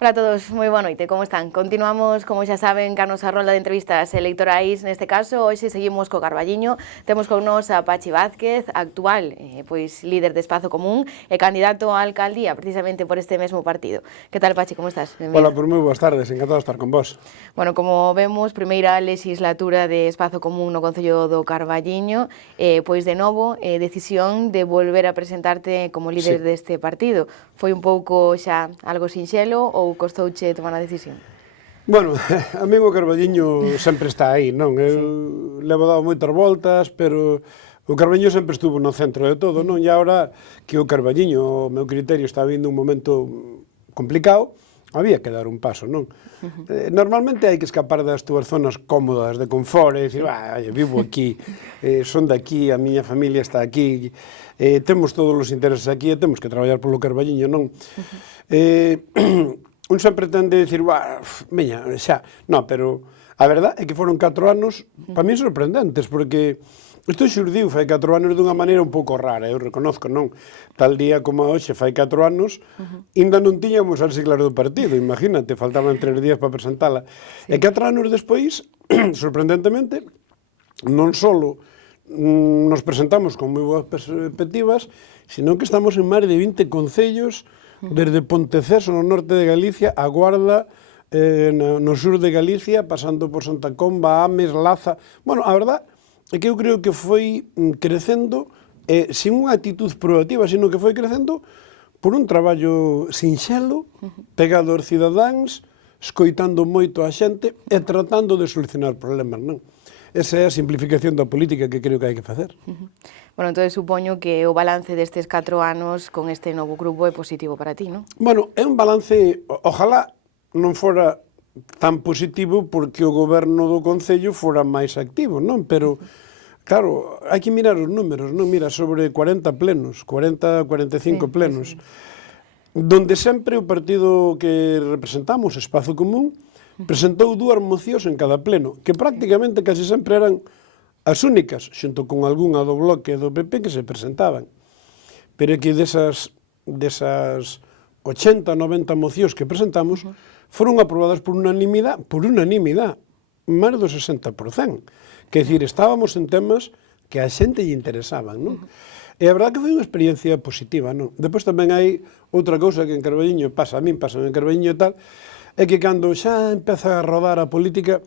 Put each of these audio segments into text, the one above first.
Ola a todos, moi boa noite, como están? Continuamos, como xa saben, ca nosa rolda de entrevistas electorais. Neste caso, hoxe seguimos co Carballiño. Temos con nos a Pachi Vázquez, actual líder de Espazo Común e candidato á alcaldía precisamente por este mesmo partido. Que tal, Pachi, como estás? Ola, por moi boas tardes, encantado de estar con vos. Bueno, como vemos, primeira legislatura de Espazo Común no Concello do Carballiño, pois de novo, decisión de volver a presentarte como líder deste partido. Foi un pouco xa algo sinxelo ou costouche tomar a decisión? Bueno, a mí o Carballiño sempre está aí, non? Eu levo dado moitas voltas, pero o Carballiño sempre estuvo no centro de todo, non? E agora que o Carballiño, o meu criterio, está vindo un momento complicado, había que dar un paso, non? Normalmente hai que escapar das túas zonas cómodas de confort e dicir, vivo aquí, son de aquí, a miña familia está aquí, temos todos os intereses aquí e temos que traballar polo Carballiño, non? Un sempre tende a dicir, veña, xa, non, pero a verdade é que foron 4 anos, para mí sorprendentes, porque isto xurdiu fai 4 anos dunha maneira un pouco rara, eu reconozco, non? Tal día como hoxe, fai 4 anos, ainda non tiñamos as siglas do partido, imagínate, faltaban 3 días para presentala. E 4 anos despois, sorprendentemente, non só nos presentamos con moi boas perspectivas, sino que estamos en máis de 20 concellos, desde Ponteceso, no norte de Galicia, a Guarda, no sur de Galicia, pasando por Santa Comba, Ames, Laza. Bueno, a verdad é que eu creo que foi crecendo, sin unha actitud proactiva, sino que foi crecendo por un traballo sinxelo, pegado aos cidadáns, escoitando moito a xente e tratando de solucionar problemas, non? Esa é a simplificación da política que creo que hai que facer. Bueno, entón supoño que o balance destes 4 anos con este novo grupo é positivo para ti, non? Bueno, é un balance, ojalá non fora tan positivo porque o goberno do Concello fora máis activo, non? Pero, claro, hai que mirar os números, non? Mira, sobre 40 plenos, 45 plenos, donde sempre o partido que representamos, Espazo Común, presentou 2 mocións en cada pleno, que prácticamente casi sempre eran as únicas, xunto con algunha do Bloque e do PP que se presentaban. Pero é que desas 80-90 mocións que presentamos foron aprobadas por unanimidade, máis do 60%. Quer dicir, estábamos en temas que a xente lle interesaban, non? E a verdade que foi unha experiencia positiva, non? Depois tamén hai outra cousa que en Carballiño pasa, a min pasa en Carballiño e tal, é que cando xa empeza a rodar a política,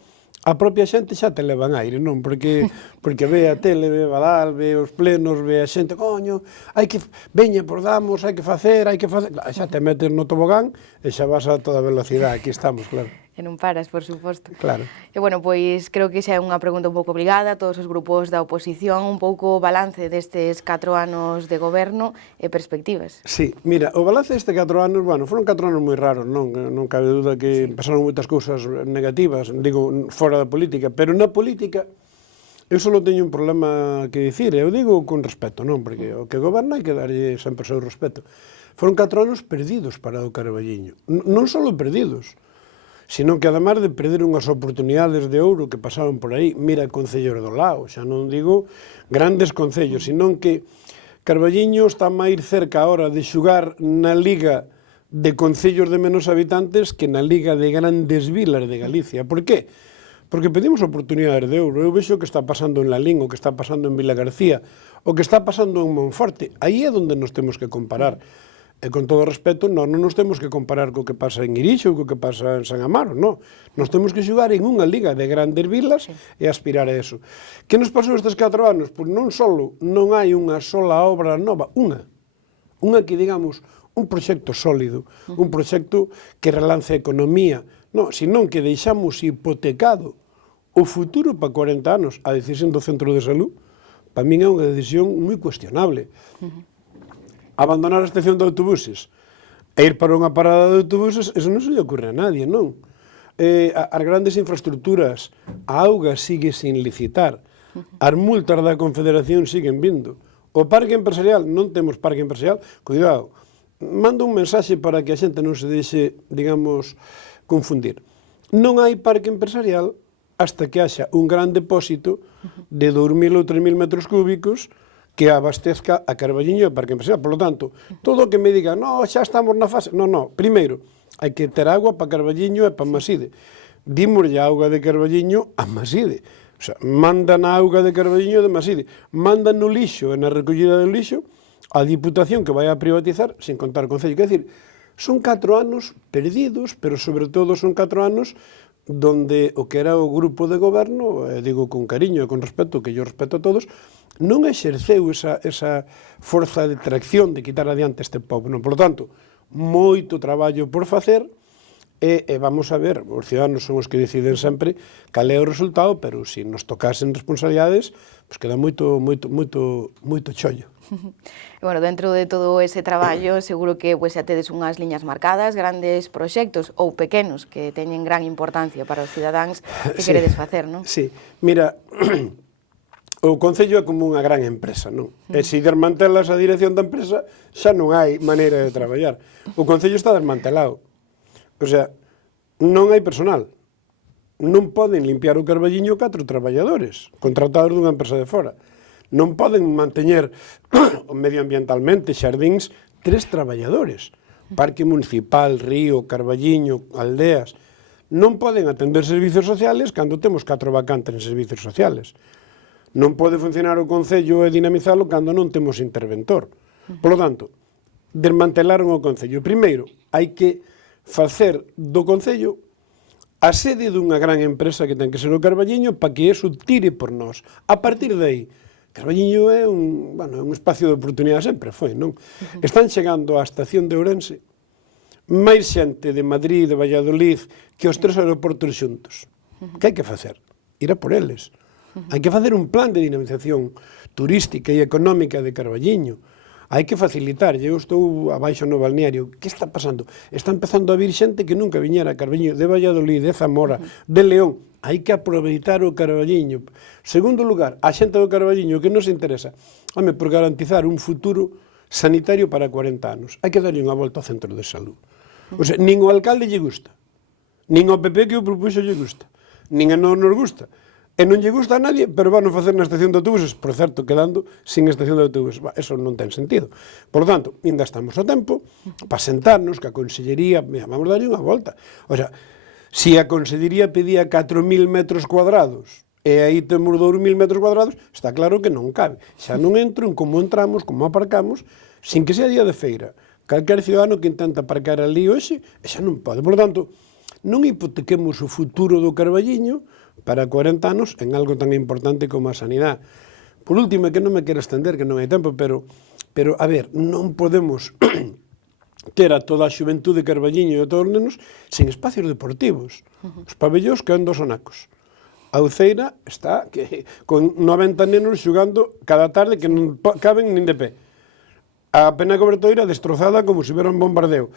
a propia xente xa te levan aire, non? Porque ve a tele, ve Badal, ve os plenos, ve a xente, coño, veña, damos, hai que facer, xa te metes no tobogán e xa vas a toda velocidade, aquí estamos, claro. E non paras, por suposto. Claro. E, bueno, pois, creo que xa é unha pregunta un pouco obligada a todos os grupos da oposición, un pouco o balance destes 4 anos de goberno e perspectivas. Sí, mira, o balance destes 4 anos, bueno, foron 4 anos moi raros, non cabe dúda que pasaron moitas cousas negativas, digo, fora da política, pero na política eu só teño un problema que dicir, eu digo con respeto, non? Porque o que goberna hai que darlle sempre o seu respeto. Foron 4 anos perdidos para o Carballiño, non só perdidos, sino que ademais de perder unhas oportunidades de ouro que pasaron por aí, mira concellos do lado, xa non digo grandes concellos, sino que Carballiño está máis cerca ahora de xugar na liga de concellos de menos habitantes que na liga de grandes vilas de Galicia. Por qué? Porque pedimos oportunidades de ouro. Eu vexo o que está pasando en Lalín, o que está pasando en Vila García, o que está pasando en Monforte. Aí é onde nos temos que comparar. E con todo respeto, non nos temos que comparar co que pasa en Irixo ou co que pasa en San Amaro, non. Nos temos que xugar en unha liga de grandes vilas e aspirar a eso. Que nos pasou estes 4 anos? Pois non só non hai unha sola obra nova, unha que, digamos, un proxecto sólido, un proxecto que relance a economía, non, senón que deixamos hipotecado o futuro para 40 anos. A decisión do Centro de Salud, para min é unha decisión moi cuestionable. Abandonar a estación de autobuses e ir para unha parada de autobuses, eso non se lle ocurre a nadie, non? As grandes infraestructuras, a auga sigue sin licitar, as multas da Confederación siguen vindo. O parque empresarial, non temos parque empresarial, cuidado, mando un mensaxe para que a xente non se deixe, digamos, confundir. Non hai parque empresarial hasta que haxa un gran depósito de 2.000 ou 3.000 metros cúbicos que abastezca a Carballiño e o parque empresarial. Por lo tanto, todo o que me diga, no, xa estamos na fase... Non, primeiro, hai que ter agua para Carballiño e para Maside. Dimoslle a auga de Carballiño a Maside. O sea, mandan a auga de Carballiño de Maside. Mandan no lixo e na recollida do lixo a Diputación que vai a privatizar sin contar o Concello. Quer dizer, son 4 anos perdidos, pero sobre todo son 4 anos donde o que era o grupo de goberno, digo con cariño e con respeto, que yo respeto a todos, non exerceu esa forza de tracción de quitar adiante este pobo. Non, por lo tanto, moito traballo por facer, e vamos a ver, os ciudadanos son os que deciden sempre cal é o resultado, pero se nos tocasen responsabilidades, pues queda moito chollo. Bueno, dentro de todo ese traballo, seguro que pues, xa tedes unhas liñas marcadas, grandes proxectos ou pequenos que teñen gran importancia para os cidadáns que queredes facer, non? Sí, mira, o Concello é como unha gran empresa, non? E se desmantelas a dirección da empresa, xa non hai maneira de traballar. O Concello está desmantelado. O sea, non hai personal. Non poden limpiar o Carballiño 4 traballadores contratados dunha empresa de fora. Non poden manteñer medioambientalmente xardíns 3 traballadores. Parque municipal, río, Carballiño, aldeas. Non poden atender servizos sociales cando temos 4 vacantes en servizos sociales. Non pode funcionar o Concello e dinamizalo cando non temos interventor. Por lo tanto, desmantelaron o Concello. Primeiro, hai que facer do Concello a sede dunha gran empresa que ten que ser o Carballiño para que eso tire por nós. A partir de aí, Carballiño é un espacio de oportunidade, sempre foi, non? Están chegando á estación de Ourense máis xente de Madrid, de Valladolid, que os 3 aeroportos xuntos. Que hai que facer? Ir a por eles. Hai que facer un plan de dinamización turística e económica de Carballiño. Hai que facilitar. Eu estou abaixo no balneario. Que está pasando? Está empezando a vir xente que nunca viñera a Carballiño, de Valladolid, de Zamora, de León. Hai que aproveitar o Carballiño. Segundo lugar, a xente do Carballiño que nos interesa, home, por garantizar un futuro sanitario para 40 anos. Hai que darlle unha volta ao centro de salud. O sea, nin o alcalde lle gusta, nin ao PP que o propuxo lle gusta, nin a non nos gusta. E non lle gusta a nadie, pero van a facer na estación de autobuses, por certo, quedando sin estación de autobuses. Eso non ten sentido. Por lo tanto, ainda estamos a tempo para sentarnos, que a Consellería, vamos darlle unha volta. O sea, se a Consellería pedía 4.000 metros cuadrados, e aí temos 2.000 metros cuadrados, está claro que non cabe. Xa non entro en como entramos, como aparcamos, sin que sea día de feira. Calquer ciudadano que intenta aparcar ali hoxe, xa non pode. Por lo tanto, non hipotequemos o futuro do Carballiño para 40 anos en algo tan importante como a sanidade. Por último, que non me quero estender, que non hai tempo, pero a ver, non podemos ter a toda a xuventude de Carballiño e a todos os nenos sin espacios deportivos. Os pabellóns quedan 2 sonacos. A Uceira está con 90 nenos xugando cada tarde que non caben nin de pé. A Pena Cobertoira destrozada como se hubiera un bombardeo.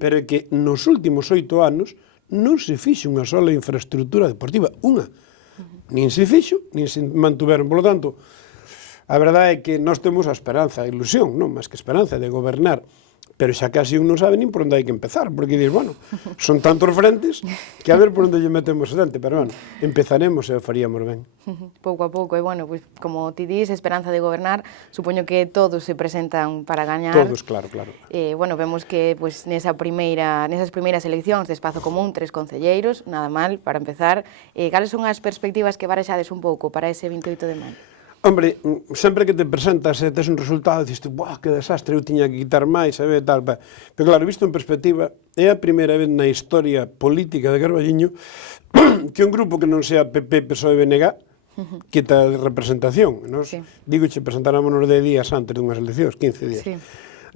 Pero é que nos últimos 8 anos non se fixo unha sola infraestructura deportiva, unha. Nin se fixo, nin se mantuveron. Por lo tanto, a verdade é que nós temos a esperanza, a ilusión, non máis que esperanza de gobernar, pero xa casi un non sabe nin por onde hai que empezar, porque dir, bueno, son tantos frentes que a ver por onde lle metemos a dente, pero bueno, empezaremos e o faríamos ben. Pouco a pouco, e bueno, pues, como ti dis, esperanza de gobernar, supoño que todos se presentan para gañar. Todos, claro, claro. Bueno, vemos que pues, nesas primeiras eleccións de Espazo Común, 3 concelleiros, nada mal, para empezar. Cales son as perspectivas que barexades un pouco para ese 28 de maio? Hombre, sempre que te presentas e tes un resultado, dices, buah, que desastre, eu tiña que quitar máis, e tal. Pero claro, visto en perspectiva, é a primeira vez na historia política de Carballiño que un grupo que non sea PP, PSOE e BNG quita representación. Nos, sí. Digo, che presentámonos 10 días antes dunhas eleccións, 15 días. Sí.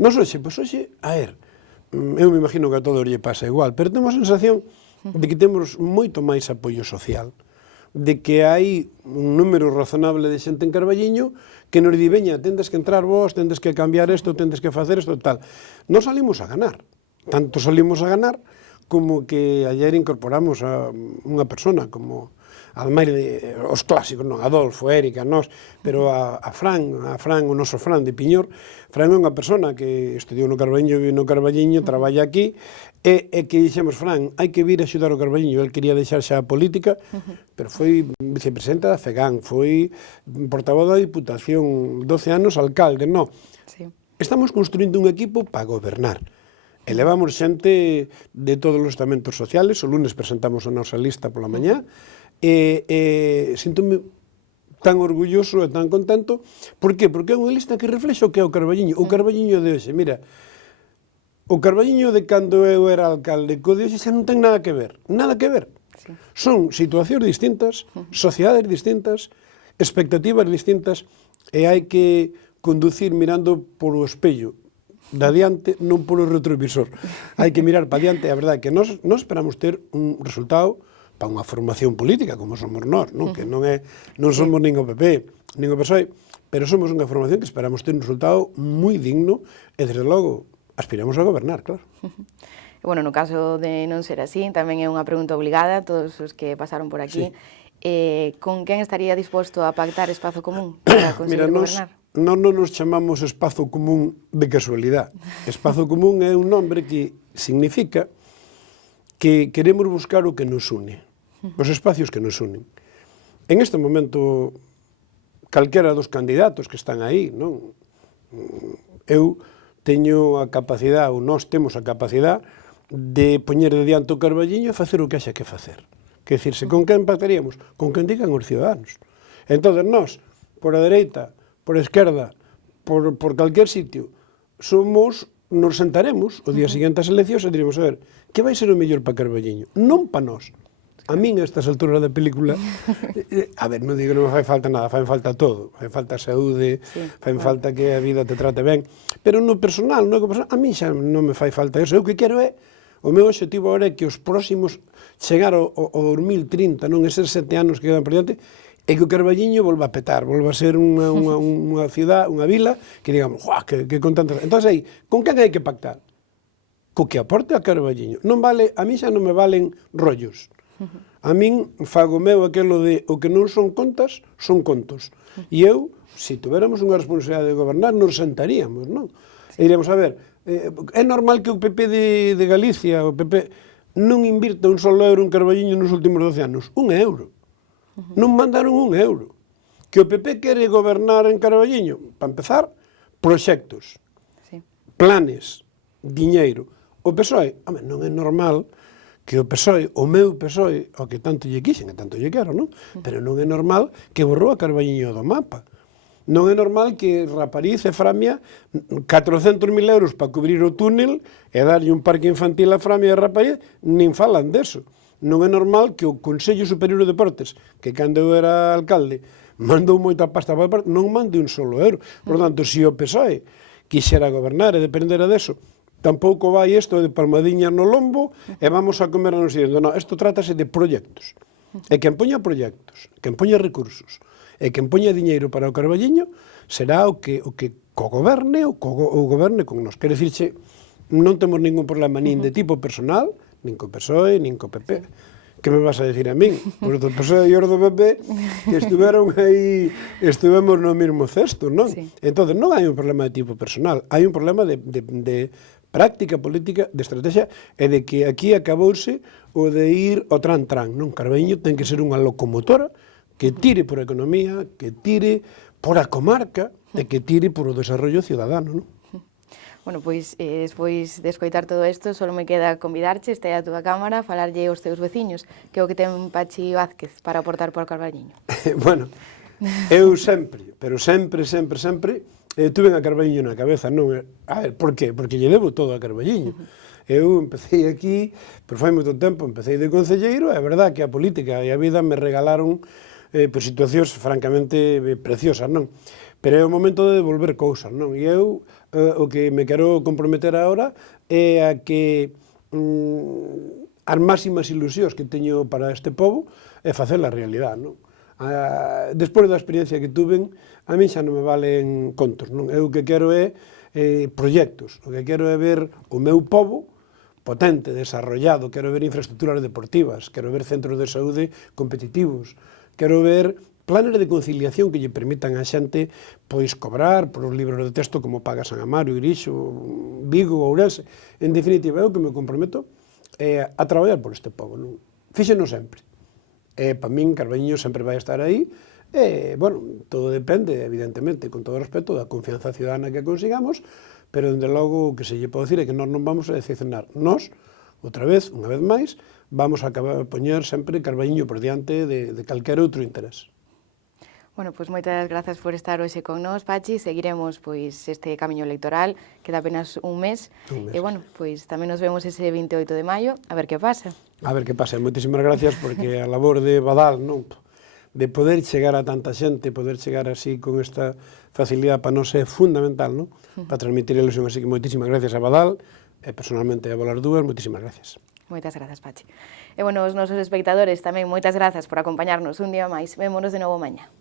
Nos hoxe, a ver, eu me imagino que a todos lle pasa igual, pero temos a sensación de que temos moito máis apoio social, de que hai un número razonable de xente en Carballiño que nos di, veña, tendes que entrar vos, tendes que cambiar isto, tendes que facer isto, tal. Non salimos a ganar. Tanto salimos a ganar como que ayer incorporamos a unha persona como ademais de os clásicos, non, Adolfo, Érica, nós, pero a Fran, o noso Fran de Piñor. Fran é unha persona que estudiou no Carballiño, vive no Carballiño, traballa aquí, e que dixemos, Fran, hai que vir a axudar o Carballiño. El quería deixar xa a política, pero foi vicepresidente da FEGAN, foi portavoz da Diputación, 12 anos alcalde, non. Sí. Estamos construindo un equipo para gobernar. E levamos xente de todos os estamentos sociales, o lunes presentamos a nosa lista pola mañá, e sinto-me tan orgulloso e tan contento. Por qué? Porque é unha lista que reflexa o que é o Carballiño. O Carballiño de hoxe, mira, o Carballiño de cando eu era alcalde co de hoxe xa non ten nada que ver, nada que ver. Sí. Son situacións distintas, sociedades distintas, expectativas distintas, e hai que conducir mirando por o espello de adiante, non polo retrovisor. Hai que mirar para adiante. A verdade é que nós esperamos ter un resultado para unha formación política, como somos nós, non? Que non somos nin o PP, nin o PSOE, pero somos unha formación que esperamos ter un resultado moi digno e, desde logo, aspiramos a gobernar, claro. E, bueno, no caso de non ser así, tamén é unha pregunta obligada a todos os que pasaron por aquí. Sí. Con quen estaría disposto a pactar espazo común para conseguir gobernar? Non nos chamamos espazo común de casualidade. Espazo común é un nombre que significa que queremos buscar o que nos une, os espacios que nos unen. En este momento, calquera dos candidatos que están aí, non? Eu teño a capacidade, ou nós temos a capacidade, de poñer de diante o Carballiño e facer o que haxa que facer. Que decirse, con quen pactaríamos? Con quen digan os ciudadanos. Entón, nós, por a dereita, por a esquerda, por calquer sitio, nos sentaremos o día seguinte ás eleccións e diremos, a ver, que vai ser o mellor para Carballiño? Non para nós. A min, a estas alturas da película, a ver, non digo que non me fai falta nada, fai falta todo. Fai falta saúde, fai falta que a vida te trate ben. Pero no personal, a mí xa non me fai falta eso. Eu que quero é, o meu objetivo agora é que os próximos, chegar ao 2030, non eses 7 anos que quedan por diante, e que o Carballiño volva a petar, volva a ser unha cidade, unha vila, que digamos, ¡guau!, que contenta. Entón, aí, con quen hai que pactar? Co que aporte a Carballiño. Non vale, a mí xa non me valen rollos. A min fago meu aquelo de o que non son contas, son contos. E eu, se tuviéramos unha responsabilidade de gobernar, nos sentaríamos, non? E diríamos, a ver, é normal que o PP de Galicia, o PP, non invirta un solo euro en Carballiño nos últimos 12 anos. Un euro. Non mandaron un euro. Que o PP quere gobernar en Carballiño, para empezar, proxectos, planes, diñeiro. O PSOE, home, non é normal que o PSOE, o meu PSOE, ao que tanto lle quixen, que tanto lle quero, non? Pero non é normal que borrou a Carballiño do mapa. Non é normal que Rapariz e Framia 400.000 euros para cubrir o túnel e darlle un parque infantil a Framia e a Rapariz, nin falan deso. Non é normal que o Consello Superior de Deportes, que cando eu era alcalde mandou moita pasta para o deporte, non mande un solo euro. Por tanto, se o PSOE quixera gobernar e dependera deso, tampouco vai isto de palmadiñas no lombo e vamos a comernos diciendo, non, isto trátase de proxectos. E quen poña proxectos, quen poña recursos, e quen poña diñeiro para o Carballiño, será o que co-goberne ou goberne con nos. Quer dicirche, non temos ningún problema nin de tipo personal, nin co PSOE, nin co PP. Que me vas a decir a min? Os do PSOE e os do PP que estiveron aí, estivemos no mesmo cesto, non? Entón, non hai un problema de tipo personal, hai un problema de práctica política, de estrategia, e de que aquí acabouse o de ir ao tran-tran, non? Carballiño ten que ser unha locomotora que tire por a economía, que tire por a comarca e que tire por o desarrollo ciudadano, non? Bueno, pois, despois de escoitar todo isto, só me queda convidarche, este a túa cámara, falarlle aos teus veciños, que é o que ten Pachi Vázquez para aportar por Carballiño. Bueno, eu sempre, pero sempre, tuve a Carballiño na cabeza, non? A ver, por qué? Porque lle debo todo a Carballiño. Eu empecé aquí, pero foi moito tempo, empecé de concelleiro, é verdad que a política e a vida me regalaron situacións francamente preciosas, non? Pero é o momento de devolver cousas, non? E eu o que me quero comprometer agora é a que as máximas ilusións que teño para este pobo é facer a realidade, non? Despois da experiencia que tuven, a mí xa non me valen contos, non? Eu o que quero é proxectos, o que quero é ver o meu pobo potente, desarrollado, quero ver infraestructuras deportivas, quero ver centros de saúde competitivos, quero ver planes de conciliación que lle permitan a xente pois cobrar por os libros de texto como paga San Amaro, Irixo, Vigo, Ourense. En definitiva, eu que me comprometo a traballar por este pobo, non? Fíxeno sempre. Para min, Carballiño sempre vai estar aí. Bueno, todo depende, evidentemente, con todo o respeto, da confianza ciudadana que consigamos, pero, dende logo, o que se lle pode dicir é que nós non vamos a decepcionar. Nós, outra vez, unha vez máis, vamos a poñer sempre Carballiño por diante de calquera outro interés. Bueno, pois moitas grazas por estar hoxe con nós, Pachi. Seguiremos pois este camiño electoral, queda apenas un mes. E bueno, pois tamén nos vemos ese 28 de maio, a ver que pasa. A ver que pasa. Moitísimas gracias porque a labor de Badal, non, de poder chegar a tanta xente, poder chegar así con esta facilidade para nós é fundamental, non? Para transmitir a ilusión. Así que moitísimas gracias a Badal, e personalmente a Bolas Dúas, moitísimas gracias. Moitas grazas, Pachi. E bueno, os nosos espectadores tamén moitas grazas por acompañarnos un día máis. Vémonos de novo mañá.